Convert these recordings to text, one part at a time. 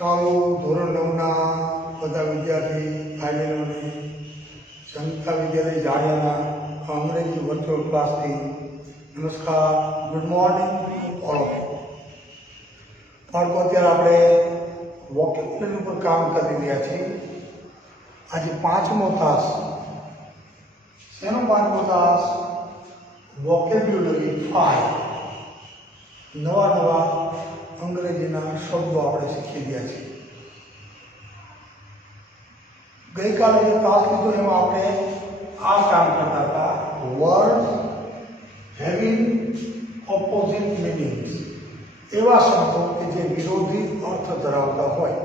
ચાલો ધોરણ 9ના બધા વિદ્યાર્થી ભાઈ બહેનોને જનતા વિદ્યાલય જાડિયાના અંગ્રેજી વર્ચ્યુઅલ ક્લાસથી નમસ્કાર, good morning to all of you. બાળકો, અત્યારે આપણે વોકેબ્યુલરી ઉપર કામ કરી રહ્યા છીએ. આજે પાંચમો તાસ. શેનો પાંચમો તાસ? વોકેબ્યુલરી 5. નવા અંગ્રેજીના શબ્દો આપણે શીખી ગયા છીએ. ગઈકાલે જે તાસ લીધો એમાં આપણે આ કામ કરતા હતા, વર્ડ હેવિંગ ઓપોઝિટ મિનિંગ્સ. એવા શબ્દો કે જે વિરોધી અર્થ ધરાવતા હોય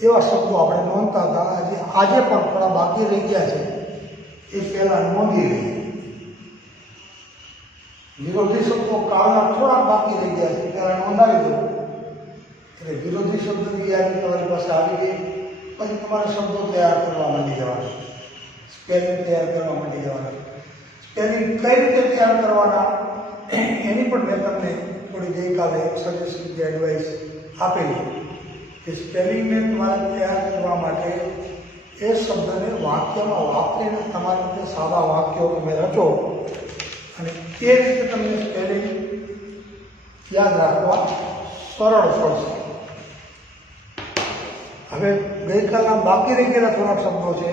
એવા શબ્દો આપણે નોંધતા હતા. આજે પણ થોડા બાકી રહી ગયા છે, એ પહેલાં નોંધી લઈએ. વિરોધી શબ્દો કાળના થોડા બાકી રહી ગયા છે, પહેલાં નોંધાવી દો. એટલે વિરોધી શબ્દની યાદી તમારી પાસે આવી ગઈ. પછી તમારે શબ્દો તૈયાર કરવા માંડી જવાના, સ્પેલિંગ તૈયાર કરવા માંડી જવાના. સ્પેલિંગ કઈ રીતે તૈયાર કરવાના એની પણ મેં તમને થોડી ગઈકાલે સજેશન કે એડવાઇસ આપેલી કે સ્પેલિંગને તમારે તૈયાર કરવા માટે એ શબ્દને વાક્યમાં વાપરીને તમારી રીતે સાદા વાક્યો તમે રચો અને એ રીતે તમને સ્પેલિંગ યાદ રાખવા સરળ પડશે. હવે ગઈકાલના બાકી રહી ગયેલા થોડાક શબ્દો છે,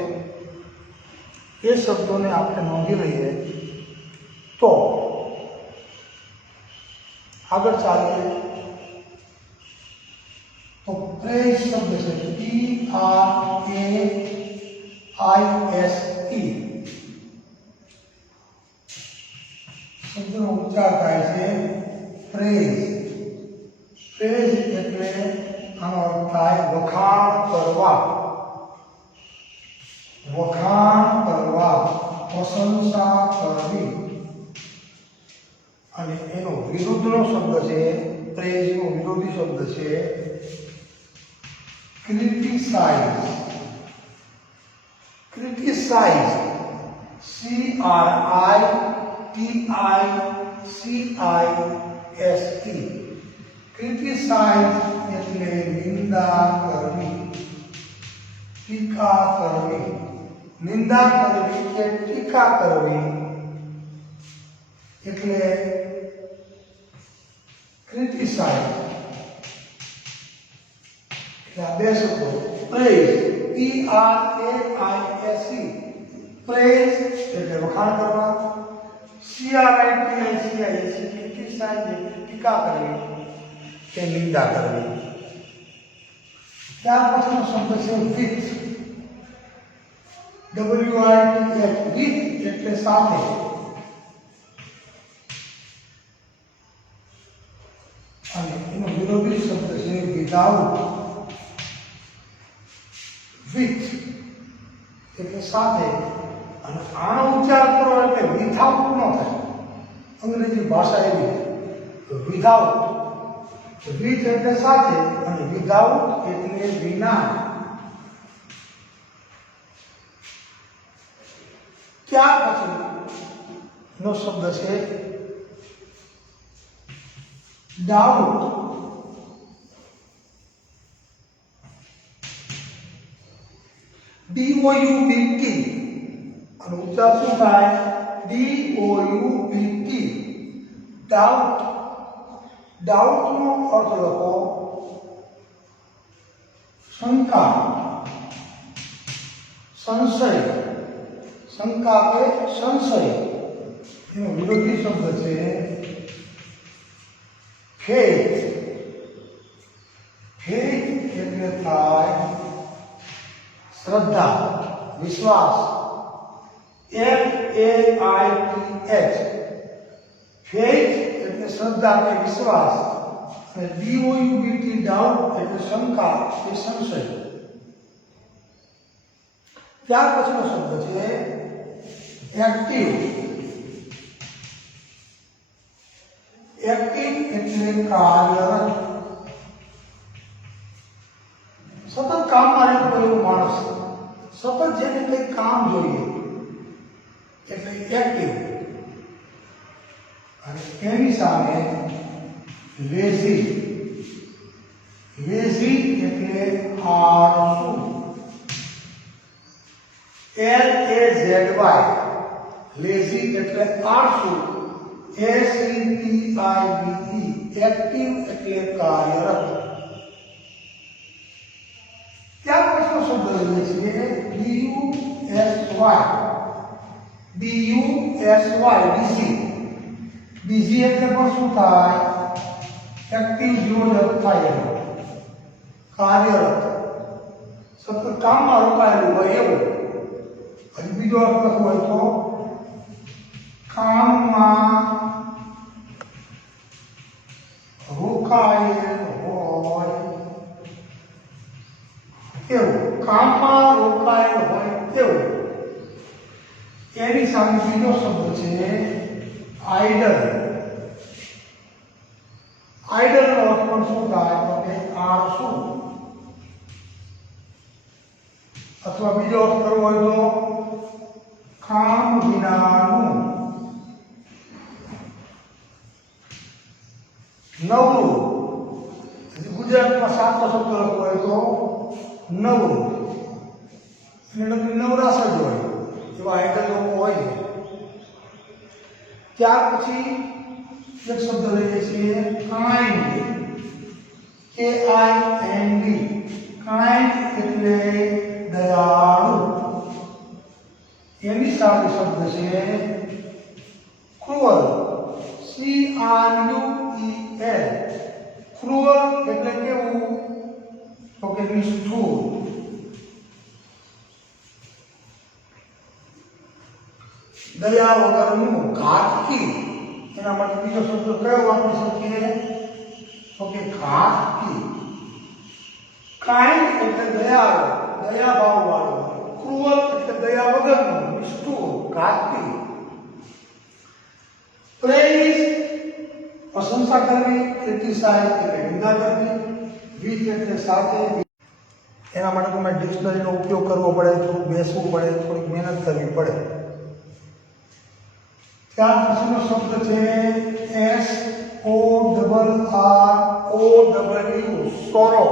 એ શબ્દોને આપણે નોંધી લઈએ તો આગળ ચાલીએ. તો પ્રેઝ શબ્દ છે, PRAISE શબ્દનો ઉચ્ચાર થાય છે પ્રેઝ. પ્રેઝ એટલે આનો અર્થ થાય વખાણ કરવા, વખાણ કરવા, પ્રશંસા કરવી. અને એનો વિરુદ્ધનો શબ્દ છે, પ્રેઝનો વિરોધી શબ્દ છે ક્રિટિસાઇઝ. Criticise, CRITICISE. ક્રિટિસાઇઝ એટલે નિંદા કરવી, ટીકા કરવી. નિંદા કરવી કે ટીકા કરવી એટલે ક્રિટિસાઇઝ. એટલે આ બે શબ્દો, પ્રેઝ PRAISE, પ્રેઝ એટલે વખાણ કરવા, CRITICISE ક્રિટિસાઇઝ એટલે ટીકા કરવી કે નિંદા કરવી. ત્યાર પછીનો શબ્દ છે વિથ. WITH, વિથ એટલે સાથે. અને એનો વિરોધી શબ્દ છે વિધાઉટ. વિથ એટલે સાથે, અને આનો ઉચ્ચાર કરો એટલે વિધાઉટ ન થાય. અંગ્રેજી ભાષા એવી વિધાઉટ. વિથ એટલે સાથે અને વિધાઉટ એટલે વિના. ત્યાર પછી નો શબ્દ છે ડાઉટ. DOUBT. અને ઉચ્ચાર શું થાય? DOUBT, doubt. ડાઉટનો અર્થ લખો શંકા, સંશય. શંકા કે સંશય. એનો વિરોધી શબ્દ છે ફેથ. ફેથ એટલે થાય શ્રદ્ધા, વિશ્વાસ. FAITH, ફેથ એટલે શ્રદ્ધા કે વિશ્વાસ. અને DOUBT, ડાઉટ એટલે શંકા કે સંશય. ત્યાર પછીનો શબ્દ છે એક્ટિવ. એક્ટિવ એટલે કાર્યરત. સતત કામમાં રહેતો એવો માણસ, સતત જેને કંઈક કામ જોઈએ એટલે એક્ટિવ. અને એની સામે લેઝી. લેઝી એટલે આળસુ. LAZY લેઝી એટલે આળસુ. ACTIVE એક્ટિવ એટલે કાર્યરત. ત્યાર પછીનો શબ્દ લઈએ છીએ BUSY બીઝી એટલે પણ શું થાય? એક્ટિવ વિરોધક થાય, કાર્યરત, સતત કામમાં રોકાયેલું હોય એવું. હજી બીજો અર્થ લખવો હોય તો કામમાં રોકાયેલ હોય એવું. કામમાં રોકાયેલ હોય એવું. એની સામે બીજો શબ્દ છે આઇડલ. આઇડલ નો અર્થ પણ શું થાય? તો કે આળસુ. અથવા બીજો અર્થ કરવો હોય તો કામ વિનાનું, નવરું. ગુજરાતમાં સાચો શબ્દ લખવો હોય તો નવરું. એટલે નવરાશ જ હોય એવા આઈડલ લોકો હોય. ત્યાર પછી એક શબ્દ લઈએ છીએ કાઇન્ડ. KIND કાઇન્ડ એટલે દયાળુ. એની સાથે શબ્દ છે ક્રુઅલ. CRUEL ક્રુઅલ એટલે કેવું? તો કે નિષ્ઠુર. દયા વગરનું, ઘાતકી. એના માટે બીજો શબ્દ કયો વાપરી શકીએ? તો કે ઘાતકી. કાઇન્ડ એટલે દયાળુ, દયા ભાવ વાળો. ક્રુઅલ એટલે દયા વગરનું, નિષ્ઠુર, ઘાતકી. પ્રેઇઝ પ્રશંસા કરવી, ક્રિટિસાઇઝ એટલે નિંદા કરવી, વિથ એટલે સાથે. એના માટે તમારે ડિક્શનરીનો ઉપયોગ કરવો પડે, થોડું બેસવું પડે, થોડીક મહેનત કરવી પડે. ત્યાર પછીનો શબ્દ છે SORROW સોરો.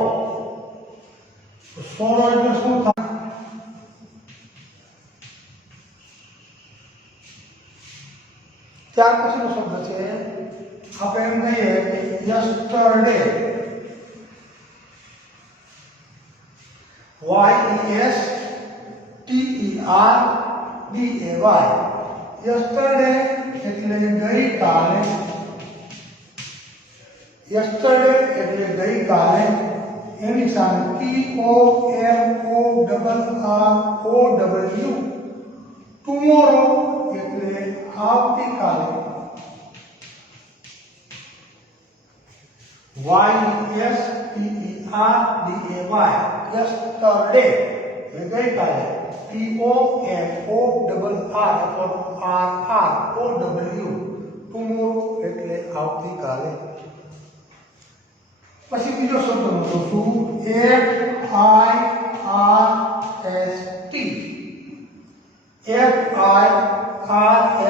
સોરો એટલે શું થાય? ત્યાર પછીનો શબ્દ છે આપણે એમ કહીએ કે યસ્ટરડે. YESTERDAY. યસ્ટરડે એટલે ગઈકાલે. યસ્ટરડે એટલે ગઈકાલે. એની સામે TOMORROW ટુમોરો એટલે આવતીકાલે. YESTERDAY યસ્ટરડે એટલે ગઈકાલે. TOMORROW ટુમોરો એટલે આવતીકાલે. પછી બીજો શબ્દ લખું છું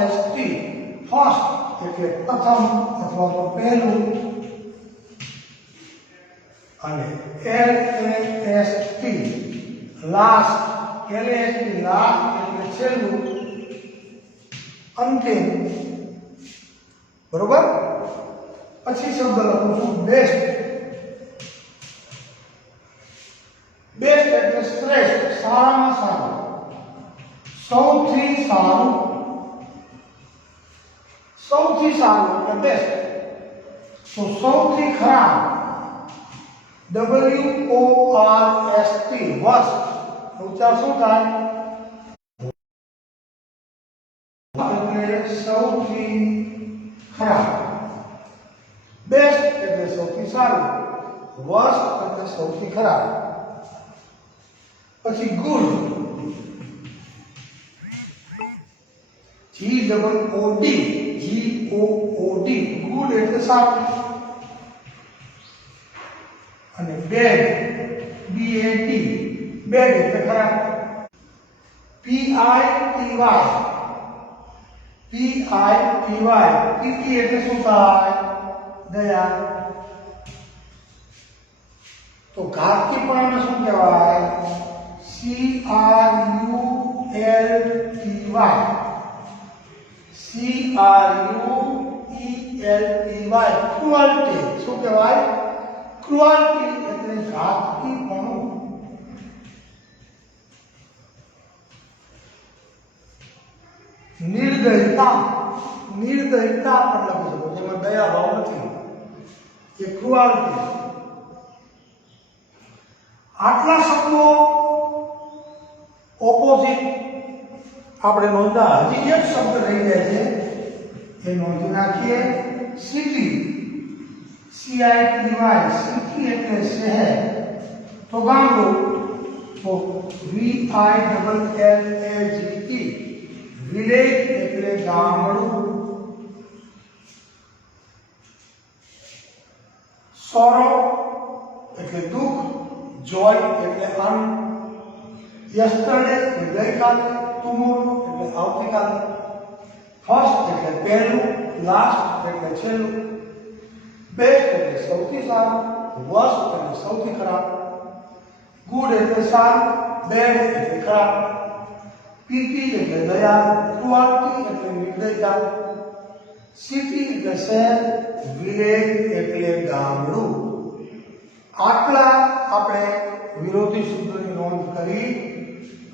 FIRST. ફર્સ્ટ એટલે પ્રથમ અથવા તો પહેલું. અને LAST લાસ્ટ. LAST લાસ્ટ એટલે છેલ્લું, અંતિમ. બરોબર. પછી શબ્દ લખું છું બેસ્ટ. બેસ્ટ એટલે શ્રેષ્ઠ, સારામાં સારું, સૌથી સારું. સૌથી સારું એટલે બેસ્ટ. તો સૌથી ખરાબ WORST વર્સ્ટ. ઉચ્ચાર શું થાય? એટલે સૌથી ખરાબ. બેસ્ટ એટલે સૌથી સારું, વર્સ્ટ એટલે સૌથી ખરાબ. પછી ગુડ. GOOD ગુડ એટલે સારું. અને બેડ BAD બેડ એટલે ખરાબ. PITY PT એટલે શું થાય? દયા. તો ઘાતકી પણ એને શું કહેવાય? CRULTY cruelty. શું કહેવાય? ક્રુઅલ્ટી એટલે ઘાતકીપણું. નિર્દયતા પણ લખી શકો, જેમાં દયા ભાવ નથી, એ ક્રુઅલ્ટી. આટલા શબ્દો ઓપોઝિટ આપણે નોંધા. હજી એક શબ્દ રહી જાય છે, એ નોંધી નાખીએ. સિટી, CITY, સિટી એટલે શહેર, તો ગામડું, તો VILLAGE, વિલેજ એટલે ગામડું. સોરો એટલે દુઃખ, જોય એટલે આનંદ, યસ્ટરડે એટલે ગઈકાલે, ટુમોરો એટલે આવતીકાલે, ફર્સ્ટ એટલે પહેલું, લાસ્ટ એટલે છેલ્લું, બેસ્ટ એટલે સૌથી સારું, વર્સ્ટ એટલે સૌથી ખરાબ, ગુડ એટલે સારું, બેડ એટલે ખરાબ, પીટી એટલે દયા, ક્રુઅલ્ટી એટલે નિર્દયતા, સિટી એટલે શહેર, વિલેજ એટલે ગામડું. આટલા આપણે વિરોધી શબ્દોની નોંધ કરી.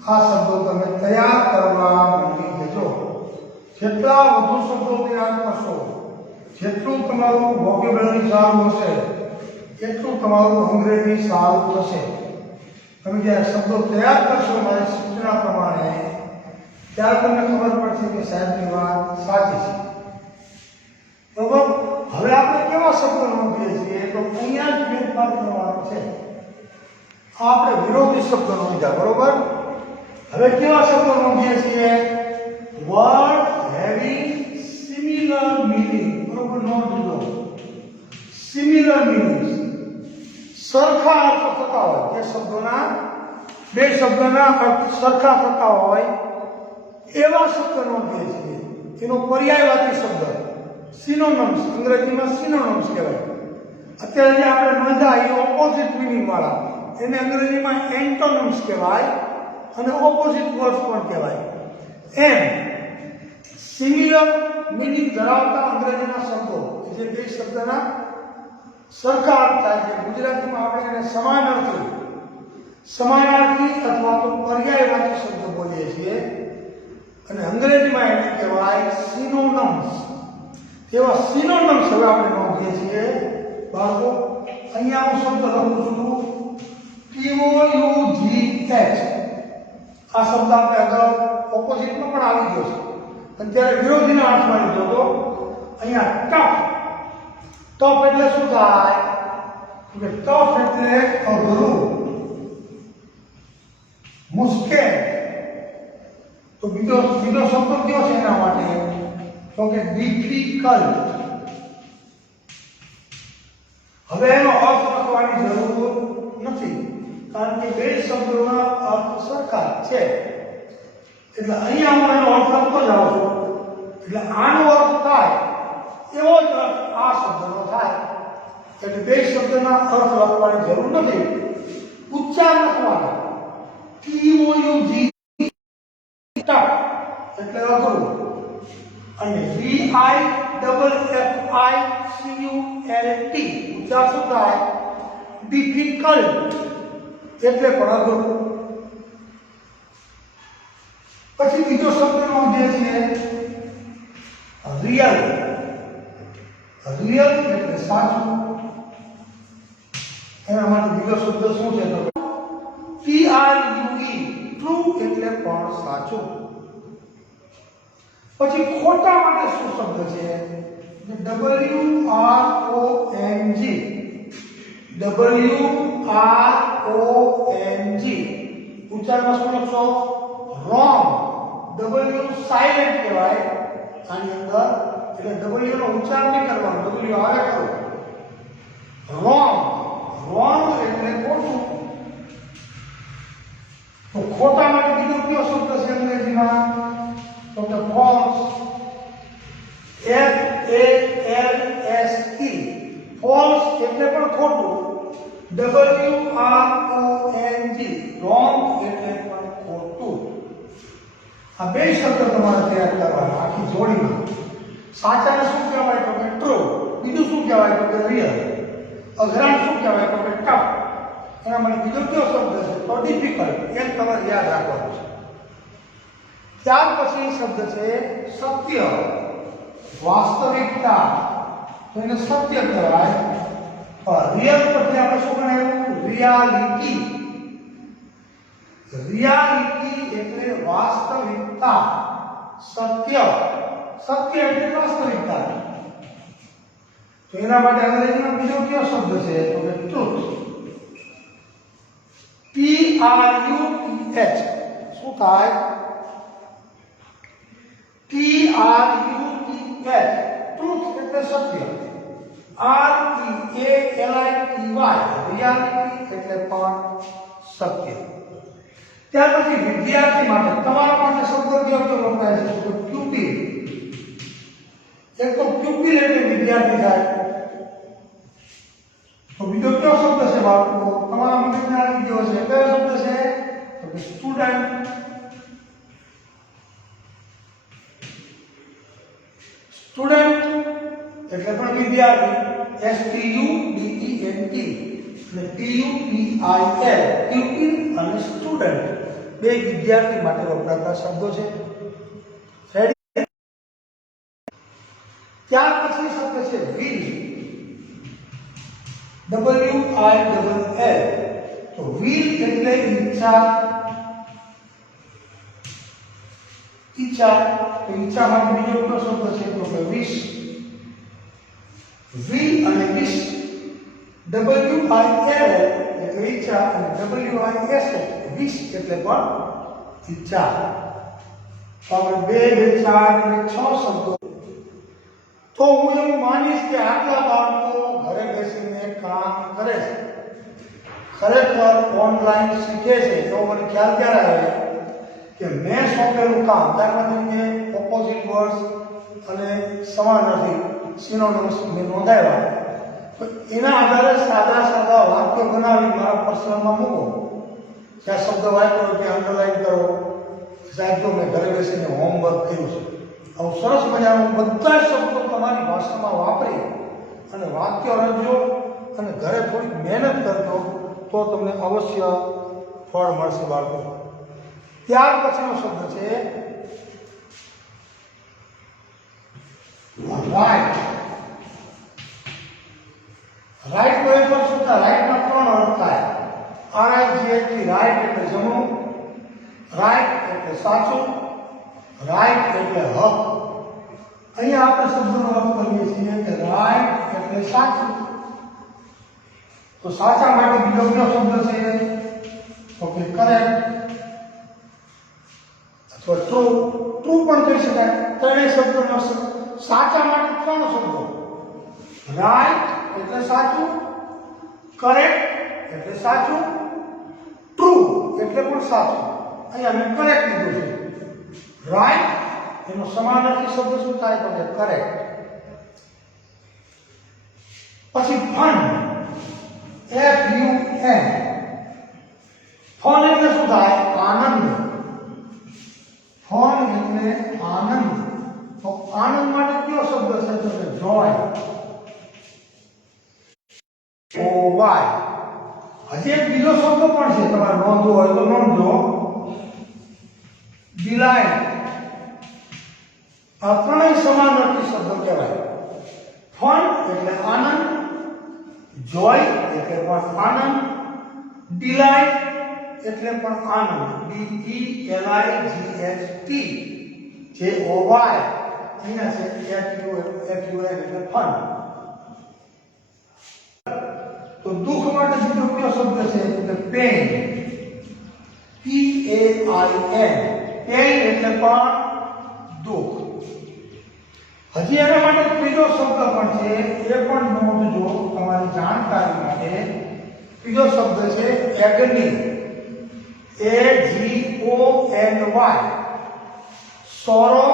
આ શબ્દો તમે તૈયાર કરવા માંડી જજો. જેટલા વધુ શબ્દો તૈયાર કરશો, જેટલું તમારું વોકેબ્યુલરી સારું હશે, એટલું તમારું અંગ્રેજી સારું થશે. તમે જ્યારે શબ્દો તૈયાર કરશો મારી સૂચના પ્રમાણે, ત્યારે તમને ખબર પડશે કે સાહેબની વાત સાચી છે. બરોબર? હવે આપણે કેવા શબ્દો નોંધીએ છીએ? તો અહીંયા જ ફેરફાર કરવાનો છે. આપણે વિરોધી શબ્દો નોંધ્યા, બરોબર? હવે કેવા શબ્દો નોંધીએ છીએ? Word having similar meaning. બરોબર? નોંધ લો. સિમિલર મીનિંગ, સરખા અર્થ થતા હોય, જે શબ્દોના બે શબ્દના અર્થ સરખા થતા હોય એવા શબ્દ નોંધીએ છીએ. એનો પર્યાયવાચી શબ્દ સિનોનિમ્સ, અંગ્રેજીમાં સિનોનિમ્સ કહેવાય. અત્યારે જે આપણે નોંધ્યા એ ઓપોઝિટ મીનિંગ વાળા, એને અંગ્રેજીમાં એન્ટોનિમ્સ કહેવાય અને ઓપોઝિટ વર્ડ્સ પણ કહેવાય. એમ સિમિલર મીનિંગ ધરાવતા અંગ્રેજીના શબ્દો, જે બે શબ્દના સરખા અર્થ થાય છે, ગુજરાતીમાં આપણે એને સમાનાર્થી અથવા તો પર્યાયવાચી શબ્દ બોલીએ છીએ, અને અંગ્રેજીમાં એને કહેવાય સિનોનિમ્સ. એવા સિનોનિમ્સ હવે આપણે નોંધીએ છીએ. બાળકો, અહીંયા હું શબ્દ લખું છું TOUGH. આ શબ્દ આપણે અગાઉ ઓપોઝિટમાં પણ આવી ગયો છે, અને ત્યારે વિરોધીના અર્થમાં લીધો હતો. અહીંયા ટફ. ટફ એટલે શું થાય? કે ટફ એટલે અઘરું, મુશ્કેલ. તો બીજો શબ્દ કયો છે એના માટે? તો કે ડિફિકલ્ટ. હવે એનો અર્થ લખવાની જરૂર નથી, કારણ કે બે શબ્દોના અર્થ સરખા છે. એટલે અહીંયા હું એનો અર્થ લખતો જાઉં છું. એટલે આનો અર્થ થાય એવો જ અર્થ આ શબ્દનો થાય. એટલે બે શબ્દના અર્થ લખવાની જરૂર નથી, ઉચ્ચાર લખવાનો. TOUG એટલે અઘરું, અને DIFFICULT ઉચ્ચાર શું થાય? ડિફિકલ્ટ એટલે પણ અઘરું. પછી બીજો શબ્દ નોંધીએ છીએ રિયલ. રિયલ એટલે સાચું. એના માટે બીજો શબ્દ શું છે? તો TRUE, ટ્રુ એટલે પણ સાચું. પછી ખોટા માટે શું શબ્દ છે? WRONG. ઉચ્ચારમાં શું લખશો? રોંગ. W સાઇલેન્ટ કહેવાય આની અંદર, એટલે W નો ઉચ્ચાર નહીં કરવાનો, W આવે કરો. રોંગ. રોંગ એટલે ખોટું. તો ખોટા માટે બીજો કયો શબ્દ છે અંગ્રેજીમાં? તો કે ફોલ્સ. FALSE. ફોલ્સ એટલે પણ ખોટું. WRONG રોંગ એટલે પણ ખોટું. આ બે શબ્દ તમારે તૈયાર કરવાના આખી જોડીમાં. સાચાને શું કહેવાય તો કે ટ્રુ, બીજું શું કહેવાય તો કે રિયલ, અઘરાને શું કહેવાય તો કે ટફ. એના મને બીજો કયો શબ્દ છે તો ડિફિકલ્ટ, એમ તમારે યાદ રાખવાનું છે. ત્યાર પછી શબ્દ છે સત્ય, વાસ્તવિકતા, તો એને સત્ય કહેવાય. રિયલ પરથી આપણે શું ગણાયું? રિયાલિટી. રિયાલિટી એટલે વાસ્તવિકતા, સત્ય, સત્ય એટલે વાસ્તવિકતા. તો એના માટે અંગ્રેજીમાં બીજો કયો શબ્દ છે તો કે ટ્રુથ. TRUTH શું થાય? TRUTH ટ્રુથ એટલે સત્ય. REALITY રિયાલિટી એટલે પણ સત્ય. ત્યાર પછી વિદ્યાર્થી માટે તમારા માટે શબ્દ કયો કયો વપરાય છે તો ક્યુપિલ. એક તો ક્યુપિલ એટલે વિદ્યાર્થી થાય. તો બીજો કયો શબ્દ છે બાળકો તમારા મગજમાં આવી ગયો છે? કયો શબ્દ છે તો કે સ્ટુડન્ટ. સ્ટુડન્ટ એટલે પણ વિદ્યાર્થી. STUDENT એટલે PUPIL પ્યુપિલ અને સ્ટુડન્ટ બે વિદ્યાર્થી માટે વપરાતા શબ્દો છે. રેડી? ત્યાર પછી શબ્દ છે વિલ. WILL. તો વિલ એટલે ઈચ્છા. ઈચ્છા, તો ઈચ્છા માટે બીજો કયો શબ્દ છે તો કે વિશ. વિલ અને વિશ, WILL એટલે ઈચ્છા અને WISH વિશ એટલે પણ ઈચ્છા. તો આપણે 2, 4 અને 6 શબ્દો. તો હું એવું માનીશ કે આટલા બાળકો ઘરે બેસીને કામ કરે છે, ખરેખર ઓનલાઈન શીખે છે. તો મને ખ્યાલ ક્યારે આવે કે મેં સોંપેલું કામ, દાખલા તરીકે ઓપોઝિટ વર્ડ્સ અને સમાનાર્થી સિનોનિમ્સ મેં નોંધાવ્યા, તો એના આધારે સાદા સાદા વાક્યો બનાવી મારા પર્સનલમાં મૂકો. જ્યાં શબ્દ વાંચ્યો ત્યાં અંડરલાઈન કરો. સાહેબ તો મેં ઘરે બેસીને હોમવર્ક કર્યું છે. આવું સરસ મજાનું બધા શબ્દો તમારી ભાષામાં વાપરી અને વાક્ય રચજો અને ઘરે થોડીક મહેનત કરજો તો તમને અવશ્ય ફળ મળશે બાળકો. ત્યાર પછીનો શબ્દ છે રાઈટ. રાઈટ કોઈ પણ શબ્દ રાઈટમાં 3 અર્થ થાય. RIGHT રાઈટ એટલે જમણું, રાઈટ એટલે સાચું, રાઈટ એટલે હક. અહીંયા આપણે શબ્દનો અર્થ કરીએ છીએ કે રાઈટ એટલે સાચું. તો સાચા માટે બીજો કયો શબ્દ છે તો કે કરેક્ટ અથવા ટ્રુ. ટ્રુ પણ કહી શકાય. ત્રણેય શબ્દોનો સાચા માટે 3 શબ્દો. રાઈટ એટલે સાચું, કરેક્ટ એટલે સાચું, ટ્રુ એટલે પણ સાચું. અહીંયા મેં કરેક્ટ લીધું છે. રાઈટ એનો સમાનાર્થી શબ્દ શું થાય તો કે કરેક્ટ. પછી ફન, FUN. ફન એટલે શું થાય? આનંદ. ફન એટલે આનંદ. તો આનંદ માટે કયો શબ્દ છે તો કે જોય. OY. હજી એક બીજો શબ્દ પણ છે, તમારે નોંધવો હોય તો નોંધજો. ડિલાઇટ. આ ત્રણેય સમાનાર્થી શબ્દો કહેવાય. ફન એટલે આનંદ, જોય એટલે પણ આનંદ, ડિલાઇટ એટલે પણ આનંદ. DELIGHT JOY. અહીંયા છે FUN એટલે ફન. તો દુઃખ માટે બીજો કયો શબ્દ છે તો પેન. PAIN. પેન એટલે પણ દુઃખ. હજી એના માટે ત્રીજો શબ્દ પણ છે, એ પણ નોંધજો તમારી જાણકારી માટે. ત્રીજો શબ્દ છે agony. AGONY. Sorrow,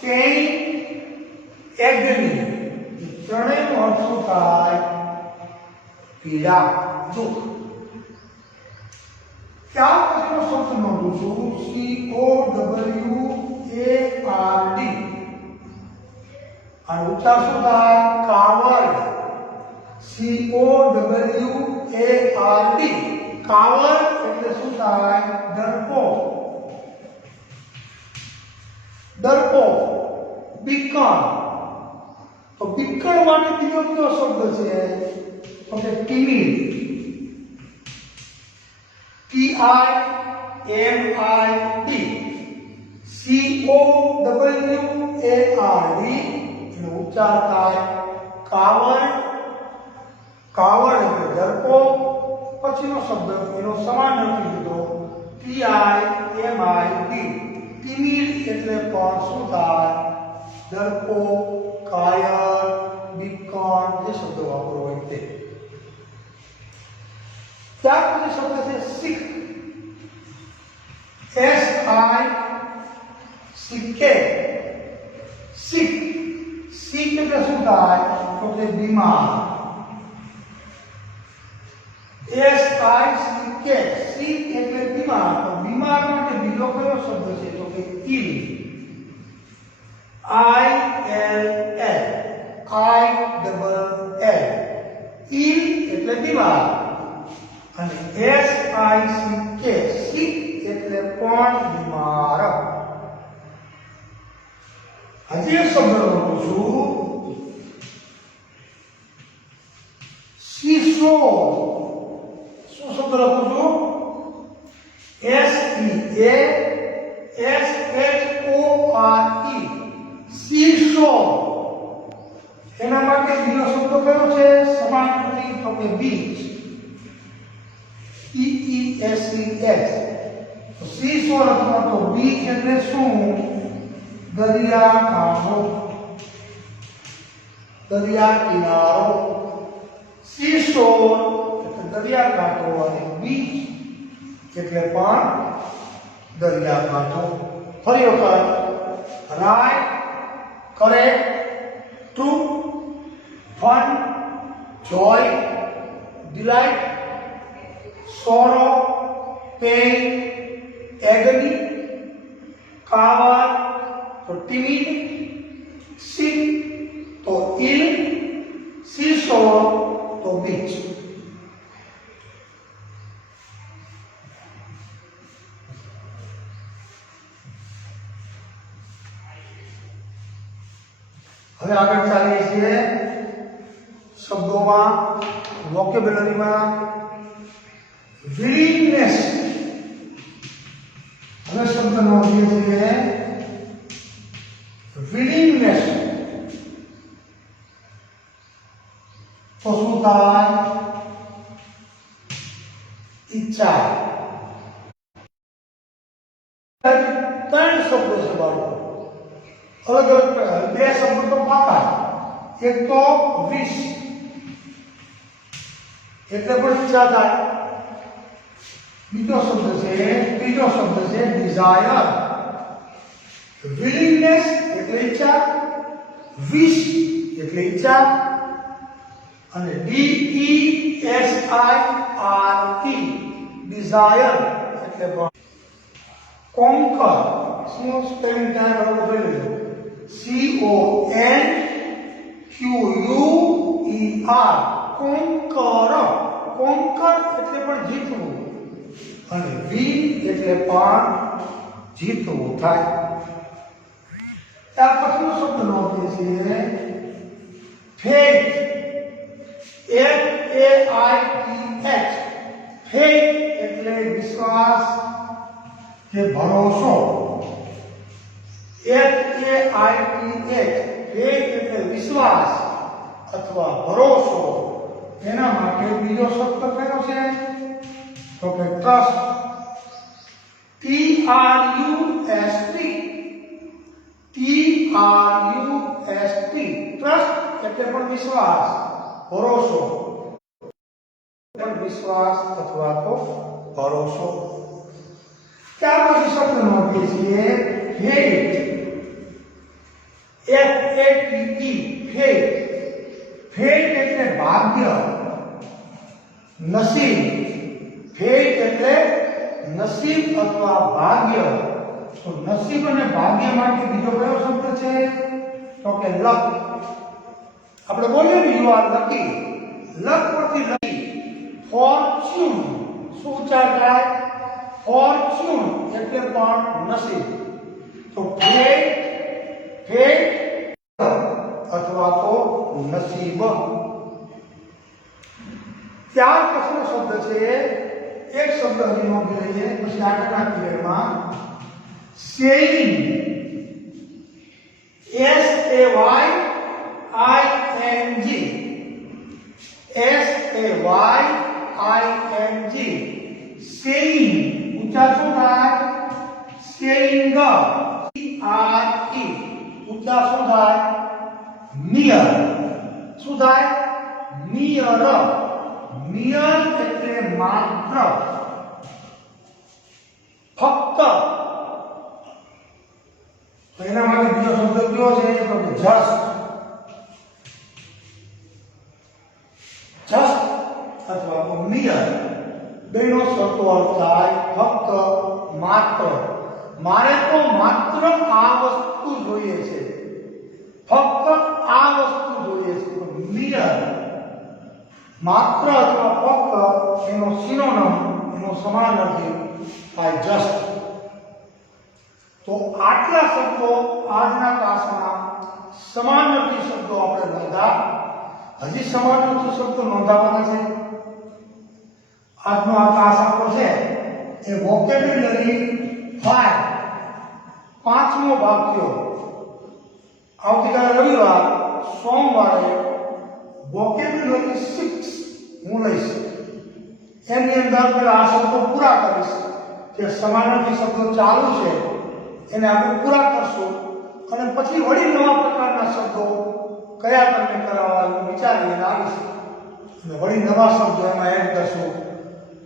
pain, agony. ત્રણેયનો અર્થ શું થાય પીડા, દુઃખ. ત્યાર પછીનો શબ્દ નોંધું છું COWARD. અને ઉચ્ચાર શું થાય? કાવર્ડ. COWARD. કાવર્ડ એટલે શું થાય? ડરપોક. ડરપોક, બીકણ. તો બીકણ માટે બીજો કયો શબ્દ છે? તો કે ટીમિડ. TIMID. COWARD એનો ઉચ્ચાર થાય કાવર્ડ. કાવર્ડ એટલે ડરપોક. પછીનો શબ્દ એનો સમાન નથી લીધો TIMID. ટીમિડ એટલે પણ શું થાય? ડરપોક, કાયર, બીકણ જે શબ્દ વાપરો હોય તે. ત્યાર પછી શબ્દ છે સિક. SICK. સિક. સિક એટલે શું થાય? તો કે બીમાર. SICK. સિક એટલે બીમાર. તો બીમાર માટે બીજો કયો શબ્દ છે? તો કે ઇલ. ILL. ઇલ એટલે બીમાર. અને SICK સિક એટલે પણ બીમાર. હજી એક શબ્દ લખું છું શીશો. શું શબ્દ લખું છું? SEASHORE. શીશો. એના માટે બીજો શબ્દ કયો છે? સમાન નથી. તો કે બીચ. EESES. તો શીશોર અથવા તો બીચ એટલે શું? દરિયા કાંઠો, દરિયા કિનારો. શીશોર એટલે દરિયા કાંઠો અને બીચ એટલે પણ દરિયા કાંઠો. ફરી વખત રાઈટ, કરેક્ટ, ટ્રુ, ફન, જોય, ડિલાઇટ, સોરો, પેઇન, એગની, કાવર તો ટીમિડ, સિક તો ઇલ, સીશોર તો બીચ. હવે આગળ ચાલીએ છીએ શબ્દોમાં, વોકેબ્યુલરીમાં. વિલિંગનેસ. હવે શબ્દ નોંધીએ છીએ વિલિંગનેસ. તો શું થાય? ઈચ્છા. ત્રણ શબ્દો છે બાળકો. અલગ અલગ બે શબ્દો તો પાકા. એક તો વિશ એટલે પણ ઈચ્છા થાય. બીજો શબ્દ છે, ત્રીજો શબ્દ છે ડિઝાયર. વિલિંગનેસ એટલે ઈચ્છા, વિશ એટલે ઈચ્છા, અને DESIRE ડિઝાયર એટલે પણ. કોન્કર. શું સ્પેલિંગ ત્યાં બરાબર જોઈ લેજો. CONQUER. કોન્કર. કોન્કર એટલે પણ જીતવું, અને વિન એટલે પણ જીતવું થાય. ત્યાર પછીનો શબ્દ નોંધીએ છીએ ફેથ. FAITH. ફેથ એટલે વિશ્વાસ કે ભરોસો. FAITH. ફેથ એટલે વિશ્વાસ અથવા ભરોસો. એના માટે બીજો શબ્દ કયો છે? તો કે ટ્રસ્ટ. TRUST. ટ્રસ્ટ એટલે પણ વિશ્વાસ, ભરોસો. વિશ્વાસ અથવા તો ભરોસો. ત્યાર પછી શબ્દ નોંધીએ છીએ ફેટ. FATE. ફેટ. ફેટ એટલે ભાગ્ય. નસીબ, ફેટ એટલે નસીબ અથવા ભાગ્ય. તો નસીબ અને ભાગ્ય માટે બીજો કયો શબ્દ છે? તો કે લક. આપણે બોલીએ ને યુ આર લકી, લક પરથી લકી. ફોર્ચ્યુન શું ઉચ્ચાર થાય? ફોર્ચ્યુન એટલે પણ નસીબ. તો ફેટ અથવા તો નસીબ. ત્યાર પછીનો શબ્દ છે, એક શબ્દ હજી નોંધી લઈએ પછી આગળના પીરિયડમાં. સેઇંગ, SAYING, SAYING, સેઇંગ ઉચ્ચાર શું થાય? સેઇંગ. ERE ઉચ્ચાર શું થાય? નિયર. શું થાય? નિયર. નિયર એટલે માત્ર, ફક્ત. તો એના માટે બીજો શબ્દ કયો છે? તો કે જસ્ટ. જસ્ટ અથવા તો નિયર બેનો સરખો અર્થ થાય ફક્ત, માત્ર. મારે તો માત્ર આ વસ્તુ જોઈએ છે, ફક્ત આ વસ્તુ જોઈએ છે. તો નિયર માત્ર અથવા ફક્ત એનો સિનોનિમ, એનો સમાનાર્થી થાય જસ્ટ. તો આટલા શબ્દો આજના ક્લાસમાં સમાનાર્થી શબ્દો આપણે નોંધા. હજી સમાનાર્થી શબ્દો નોંધાવાના છે. આજનો આ ક્લાસ આપણો છે એ વોકેબ્યુલરી 5 પાંચમો ભાગ થયો. આવતીકાલે રવિવાર, સોમવારે વોકેબ્યુલરી 6 હું લઈશ. એની અંદર પેલા આ શબ્દો પૂરા કરીશ. જે સમાનાર્થી શબ્દો ચાલુ છે એને આપણે પૂરા કરશું અને પછી વળી નવા પ્રકારના શબ્દો કયા તમને કરાવવા એવું વિચારીને આવીશું અને વળી નવા શબ્દો એમાં એડ કરશું.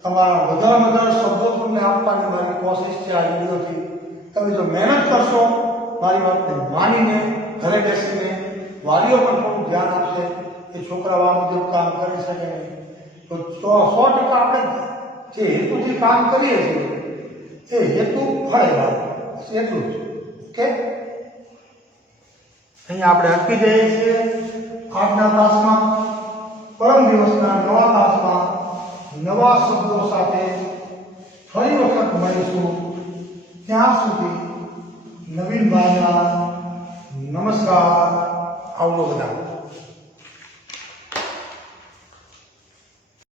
તમારા વધારે શબ્દો તમને આપવાની મારી કોશિશ છે આ વિડીયોથી. તમે જો મહેનત કરશો, મારી વાતને માનીને ઘરે બેસીને, વાલીઓ પણ થોડું ધ્યાન આપશે કે છોકરાઓ આ મુજબ કામ કરી શકે નહીં, તો 100% આપણે જે હેતુથી કામ કરીએ છીએ એ હેતુ ફળેલા એટલું જ. ઓકે, અહીંયા આપણે અટકી જઈએ છીએ આજના ક્લાસમાં. પરમ દિવસના નવા ક્લાસમાં નવા શબ્દો સાથે ફરી વખત મળીશું. ત્યાં સુધી નવીન ભાઈના નમસ્કાર. આવજો બધા.